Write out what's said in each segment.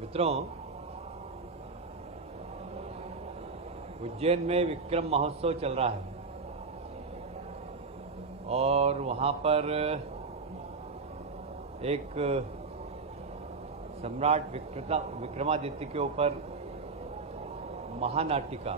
मित्रों, उज्जैन में विक्रम महोत्सव चल रहा है और वहाँ पर एक सम्राट विक्रमादित्य के ऊपर महानाटिका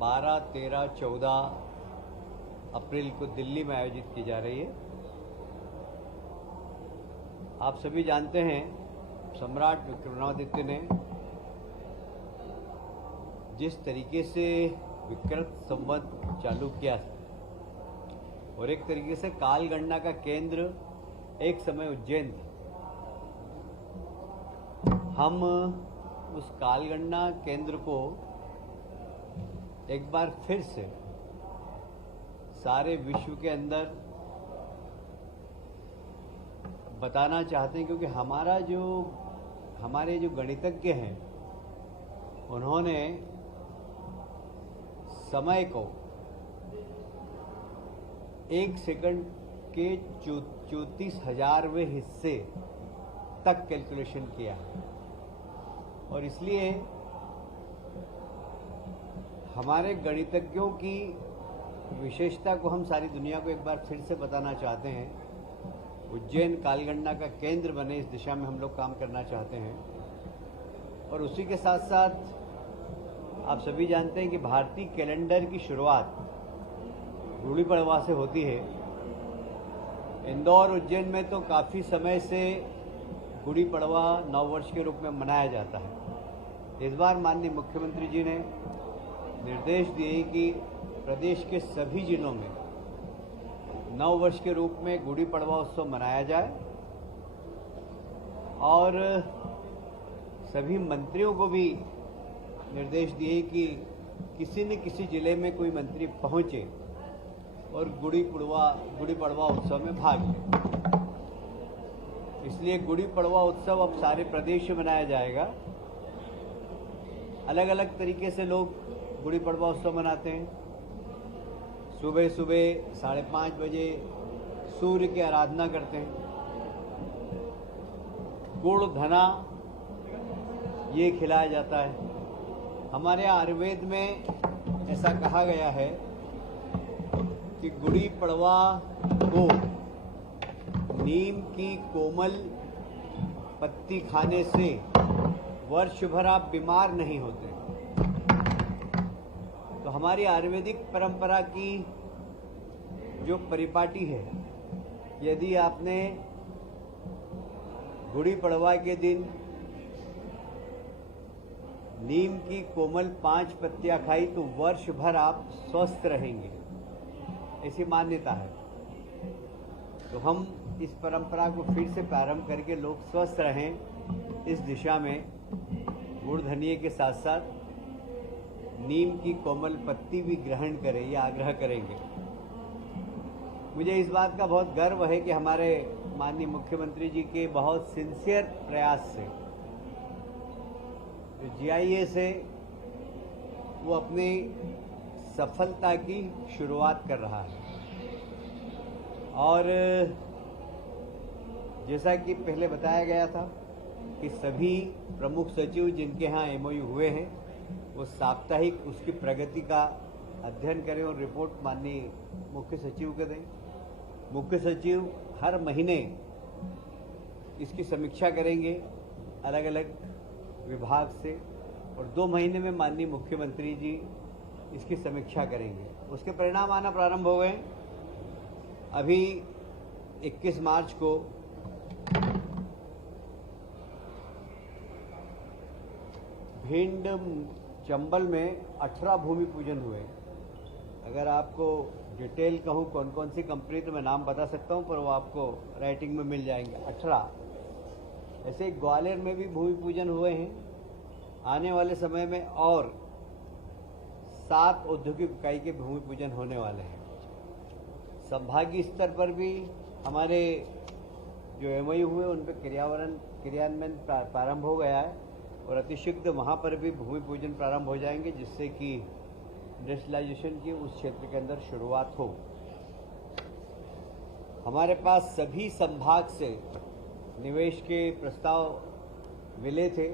12, 13, 14 अप्रैल को दिल्ली में आयोजित की जा रही है। आप सभी जानते हैं सम्राट विक्रमादित्य ने जिस तरीके से विक्रम संवत चालू किया और एक तरीके से कालगणना का केंद्र एक समय उज्जैन था, हम उस कालगणना केंद्र को एक बार फिर से सारे विश्व के अंदर बताना चाहते हैं, क्योंकि हमारे जो गणितज्ञ हैं उन्होंने समय को 1 सेकंड के 34,000वें हिस्से तक कैलकुलेशन किया और इसलिए हमारे गणितज्ञों की विशेषता को हम सारी दुनिया को एक बार फिर से बताना चाहते हैं। उज्जैन कालगणना का केंद्र बने, इस दिशा में हम लोग काम करना चाहते हैं। और उसी के साथ साथ आप सभी जानते हैं कि भारतीय कैलेंडर की शुरुआत गुड़ी पड़वा से होती है। इंदौर उज्जैन में तो काफ़ी समय से गुड़ी पड़वा नववर्ष के रूप में मनाया जाता है। इस बार माननीय मुख्यमंत्री जी ने निर्देश दिए कि प्रदेश के सभी जिलों में नववर्ष के रूप में गुड़ी पड़वा उत्सव मनाया जाए और सभी मंत्रियों को भी निर्देश दिए कि किसी न किसी जिले में कोई मंत्री पहुंचे और गुड़ी पड़वा उत्सव में भाग ले। इसलिए गुड़ी पड़वा उत्सव अब सारे प्रदेश में मनाया जाएगा। अलग अलग तरीके से लोग गुड़ी पड़वा उत्सव मनाते हैं। सुबह सुबह 5:30 बजे सूर्य की आराधना करते हैं। गुड़ धना ये खिलाया जाता है। हमारे आयुर्वेद में ऐसा कहा गया है कि गुड़ी पड़वा को नीम की कोमल पत्ती खाने से वर्ष भर आप बीमार नहीं होते। तो हमारी आयुर्वेदिक परंपरा की जो परिपाटी है, यदि आपने गुड़ी पड़वा के दिन नीम की कोमल 5 पत्तियां खाई तो वर्ष भर आप स्वस्थ रहेंगे, ऐसी मान्यता है। तो हम इस परंपरा को फिर से प्रारंभ करके लोग स्वस्थ रहें, इस दिशा में गुड़ धनिये के साथ साथ नीम की कोमल पत्ती भी ग्रहण करें, यह आग्रह करेंगे। मुझे इस बात का बहुत गर्व है कि हमारे माननीय मुख्यमंत्री जी के बहुत सिंसियर प्रयास से GIA से वो अपनी सफलता की शुरुआत कर रहा है। और जैसा कि पहले बताया गया था कि सभी प्रमुख सचिव जिनके यहाँ MOU हुए हैं वो साप्ताहिक उसकी प्रगति का अध्ययन करें और रिपोर्ट माननीय मुख्य सचिव को दें। मुख्य सचिव हर महीने इसकी समीक्षा करेंगे अलग अलग विभाग से और 2 महीने में माननीय मुख्यमंत्री जी इसकी समीक्षा करेंगे। उसके परिणाम आना प्रारंभ हो गए। अभी 21 मार्च को भिंड चंबल में 18 भूमि पूजन हुए। अगर आपको डिटेल कहूँ कौन कौन सी कंपनी, तो मैं नाम बता सकता हूँ, पर वो आपको राइटिंग में मिल जाएंगे। 18 ऐसे ग्वालियर में भी भूमि पूजन हुए हैं। आने वाले समय में और 7 औद्योगिक इकाई के भूमि पूजन होने वाले हैं। संभागीय स्तर पर भी हमारे जो MOU हुए उन पर क्रियान्वयन प्रारंभ हो गया है और अतिशीघ्र वहाँ पर भी भूमि पूजन प्रारंभ हो जाएंगे, जिससे कि इंडस्ट्रियलाइजेशन की उस क्षेत्र के अंदर शुरुआत हो। हमारे पास सभी संभाग से निवेश के प्रस्ताव मिले थे,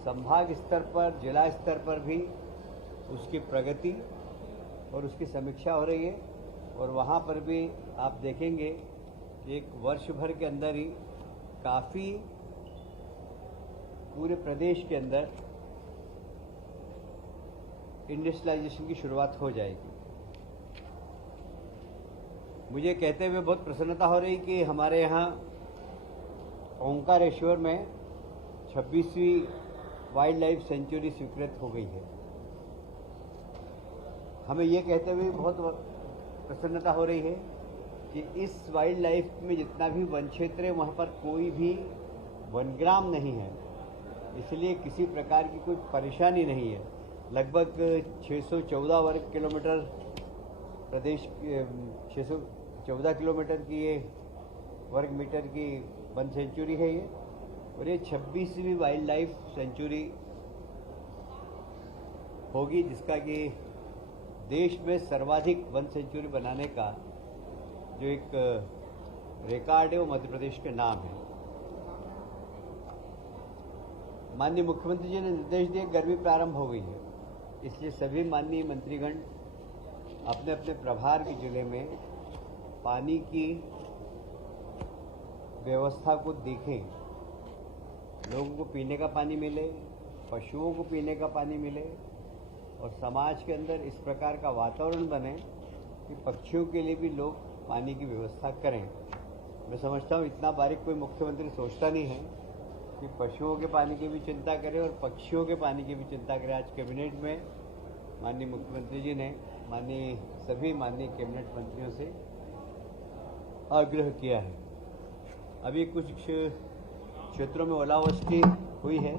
संभाग स्तर पर, जिला स्तर पर भी उसकी प्रगति और उसकी समीक्षा हो रही है। और वहाँ पर भी आप देखेंगे कि एक वर्ष भर के अंदर ही काफ़ी पूरे प्रदेश के अंदर इंडस्ट्रियलाइजेशन की शुरुआत हो जाएगी। मुझे कहते हुए बहुत प्रसन्नता हो रही कि हमारे यहाँ ओंकारेश्वर में 26वीं वाइल्ड लाइफ सेंचुरी स्वीकृत हो गई है। हमें ये कहते हुए बहुत प्रसन्नता हो रही है कि इस वाइल्ड लाइफ में जितना भी वन क्षेत्र है वहाँ पर कोई भी वनग्राम नहीं है, इसलिए किसी प्रकार की कोई परेशानी नहीं है। लगभग 614 वर्ग किलोमीटर प्रदेश 614 किलोमीटर की ये वर्ग मीटर की वन सेंचुरी है ये, और ये 26वीं वाइल्ड लाइफ सेंचुरी होगी, जिसका कि देश में सर्वाधिक वन सेंचुरी बनाने का जो एक रिकॉर्ड है वो मध्य प्रदेश के नाम है। माननीय मुख्यमंत्री जी ने निर्देश दिए, गर्मी प्रारंभ हो गई है, इसलिए सभी माननीय मंत्रीगण अपने अपने प्रभार के जिले में पानी की व्यवस्था को देखें, लोगों को पीने का पानी मिले, पशुओं को पीने का पानी मिले और समाज के अंदर इस प्रकार का वातावरण बने कि पक्षियों के लिए भी लोग पानी की व्यवस्था करें। मैं समझता हूँ इतना बारीक कोई मुख्यमंत्री सोचता नहीं है कि पशुओं के पानी की भी चिंता करें और पक्षियों के पानी की भी चिंता करें। आज कैबिनेट में माननीय मुख्यमंत्री जी ने सभी माननीय कैबिनेट मंत्रियों से आग्रह किया है। अभी कुछ क्षेत्रों में ओलावृष्टि हुई है,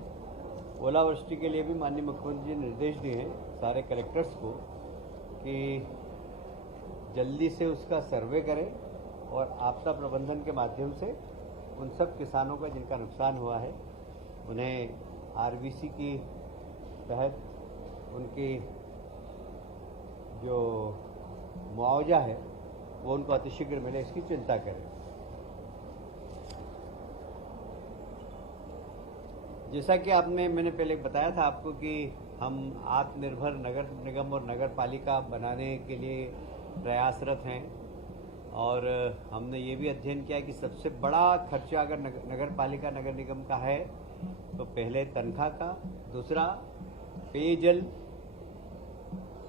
ओलावृष्टि के लिए भी माननीय मुख्यमंत्री जी ने निर्देश दिए हैं सारे कलेक्टर्स को कि जल्दी से उसका सर्वे करें और आपदा प्रबंधन के माध्यम से उन सब किसानों का जिनका नुकसान हुआ है उन्हें आरबीसी की तहत उनकी जो मुआवजा है वो उनको अतिशीघ्र मिले, इसकी चिंता करें। जैसा कि मैंने पहले बताया था आपको कि हम आत्मनिर्भर नगर निगम और नगर पालिका बनाने के लिए प्रयासरत हैं और हमने ये भी अध्ययन किया कि सबसे बड़ा खर्चा अगर नगर पालिका नगर निगम का है तो पहले तनख्वाह का, दूसरा पेयजल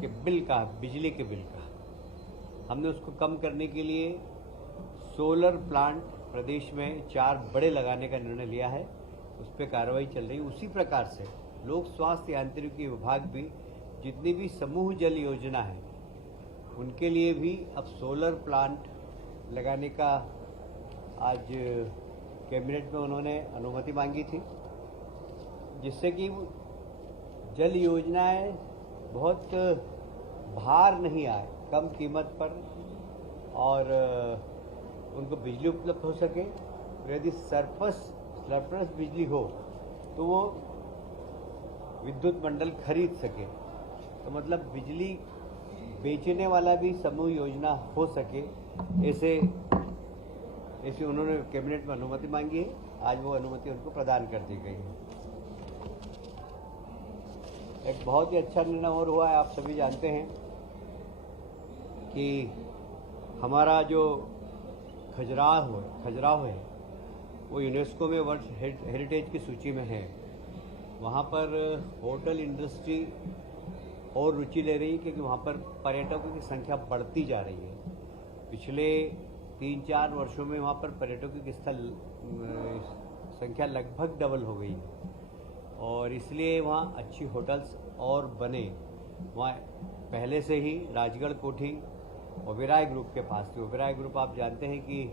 के बिल का, बिजली के बिल का। हमने उसको कम करने के लिए सोलर प्लांट प्रदेश में 4 बड़े लगाने का निर्णय लिया है, उस पर कार्रवाई चल रही है। उसी प्रकार से लोक स्वास्थ्य यांत्रिकी विभाग भी जितनी भी समूह जल योजना है उनके लिए भी अब सोलर प्लांट लगाने का आज कैबिनेट में उन्होंने अनुमति मांगी थी, जिससे कि जल योजनाएं बहुत भार नहीं आए, कम कीमत पर और उनको बिजली उपलब्ध हो सके। यदि सरप्लस बिजली हो तो वो विद्युत मंडल खरीद सके, तो मतलब बिजली बेचने वाला भी समूह योजना हो सके, ऐसे उन्होंने कैबिनेट में अनुमति मांगी है। आज वो अनुमति उनको प्रदान कर दी गई है। एक बहुत ही अच्छा निर्णय और हुआ है। आप सभी जानते हैं कि हमारा जो खजुराहो है वो यूनेस्को में वर्ल्ड हेरिटेज की सूची में है। वहाँ पर होटल इंडस्ट्री और रुचि ले रही है क्योंकि वहाँ पर पर्यटकों की संख्या बढ़ती जा रही है। पिछले 3-4 वर्षों में वहाँ पर पर्यटकों की संख्या लगभग डबल हो गई है और इसलिए वहाँ अच्छी होटल्स और बने। वहाँ पहले से ही राजगढ़ कोठी ओबेरॉय ग्रुप के पास थी। ओबेरॉय ग्रुप आप जानते हैं कि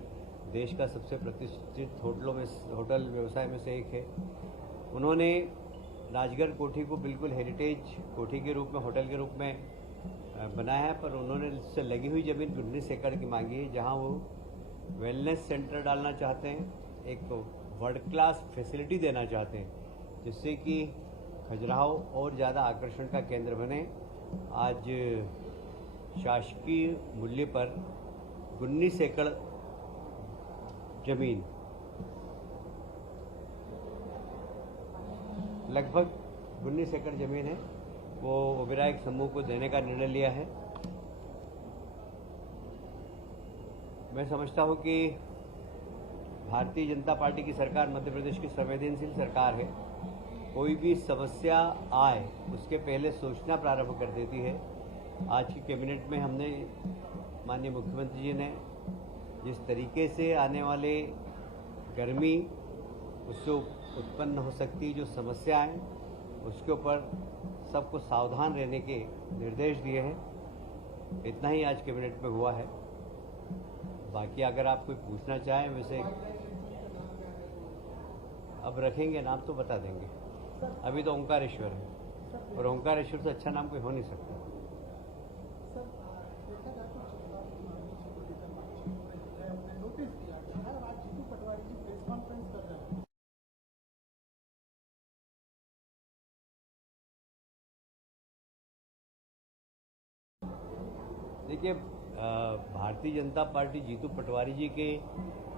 देश का सबसे प्रतिष्ठित होटल व्यवसाय में से एक है। उन्होंने राजगढ़ कोठी को बिल्कुल हेरिटेज कोठी के रूप में, होटल के रूप में बनाया है, पर उन्होंने इससे लगी हुई ज़मीन 19 एकड़ की मांगी है, जहां वो वेलनेस सेंटर डालना चाहते हैं, एक वर्ल्ड क्लास फैसिलिटी देना चाहते हैं, जिससे कि खजुराहो और ज़्यादा आकर्षण का केंद्र बने। आज शासकीय मूल्य पर 19 एकड़ जमीन लगभग 19 एकड़ जमीन है, वो ओबेरॉय समूह को देने का निर्णय लिया है। मैं समझता हूं कि भारतीय जनता पार्टी की सरकार मध्य प्रदेश की संवेदनशील सरकार है। कोई भी समस्या आए उसके पहले सोचना प्रारंभ कर देती है। आज की कैबिनेट में हमने माननीय मुख्यमंत्री जी ने जिस तरीके से आने वाले गर्मी उससे उत्पन्न हो सकती जो समस्याएं, उसके ऊपर सबको सावधान रहने के निर्देश दिए हैं। इतना ही आज कैबिनेट में हुआ है। बाकी अगर आप कोई पूछना चाहें, वैसे अब रखेंगे नाम तो बता देंगे। अभी तो ओंकारेश्वर है, और ओंकारेश्वर से अच्छा नाम कोई हो नहीं सकता। देखिए, भारतीय जनता पार्टी जीतू पटवारी जी के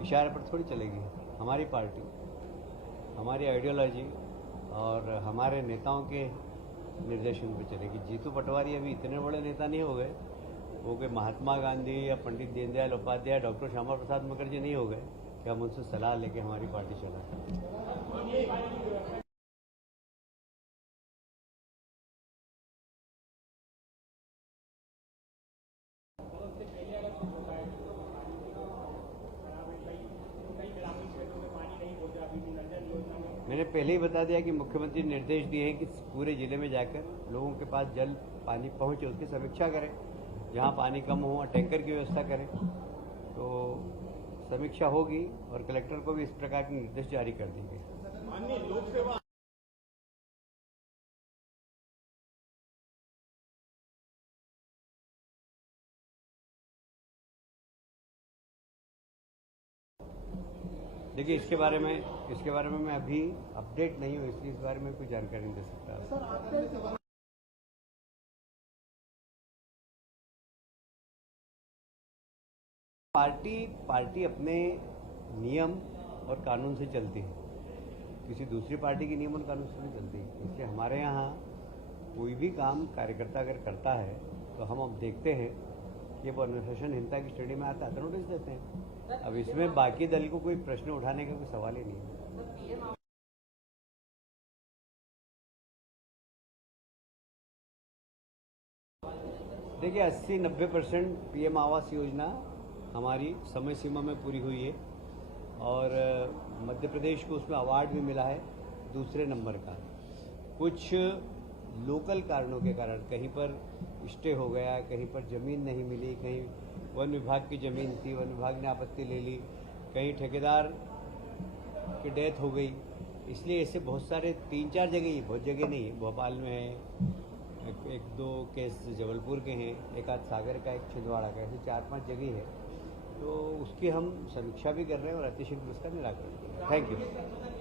इशारे पर थोड़ी चलेगी। हमारी पार्टी, हमारी आइडियोलॉजी और हमारे नेताओं के निर्देशन पर चलेगी। जीतू पटवारी अभी इतने बड़े नेता नहीं हो गए, वो कोई महात्मा गांधी या पंडित दीनदयाल उपाध्याय, डॉक्टर श्यामा प्रसाद मुखर्जी नहीं हो गए कि हम उनसे सलाह लेके हमारी पार्टी चलाएं। मैंने पहले ही बता दिया कि मुख्यमंत्री ने निर्देश दिए हैं कि पूरे जिले में जाकर लोगों के पास जल पानी पहुंचे, उसकी समीक्षा करें। जहां पानी कम हो टैंकर की व्यवस्था करें। तो समीक्षा होगी और कलेक्टर को भी इस प्रकार के निर्देश जारी कर देंगे। देखिए, इसके बारे में मैं अभी अपडेट नहीं हूँ, इसलिए इस बारे में कोई जानकारी नहीं दे सकता। पार्टी अपने नियम और कानून से चलती है, किसी दूसरी पार्टी के नियम और कानून से नहीं चलती। इसलिए हमारे यहाँ कोई भी काम कार्यकर्ता अगर करता है तो हम अब देखते हैं कि वो अनुशासनहीनता की श्रेणी में आता है तो नोटिस देते हैं। अब इसमें बाकी दल को कोई प्रश्न उठाने का कोई सवाल ही नहीं है। देखिए, 80-90% पीएम आवास योजना हमारी समय सीमा में पूरी हुई है और मध्य प्रदेश को उसमें अवार्ड भी मिला है दूसरे नंबर का। कुछ लोकल कारणों के कारण कहीं पर स्टे हो गया, कहीं पर ज़मीन नहीं मिली, कहीं वन विभाग की ज़मीन थी, वन विभाग ने आपत्ति ले ली, कहीं ठेकेदार की डेथ हो गई। इसलिए ऐसे बहुत सारे 3-4 जगह ही, बहुत जगह नहीं है, भोपाल में है, एक दो केस जबलपुर के हैं, एक आध सागर का, एक छिंदवाड़ा का, ऐसे 4-5 जगह है। तो उसकी हम समीक्षा भी कर रहे हैं और अतिशीघ्र उसका निराकरण कर रहे हैं। Thank you.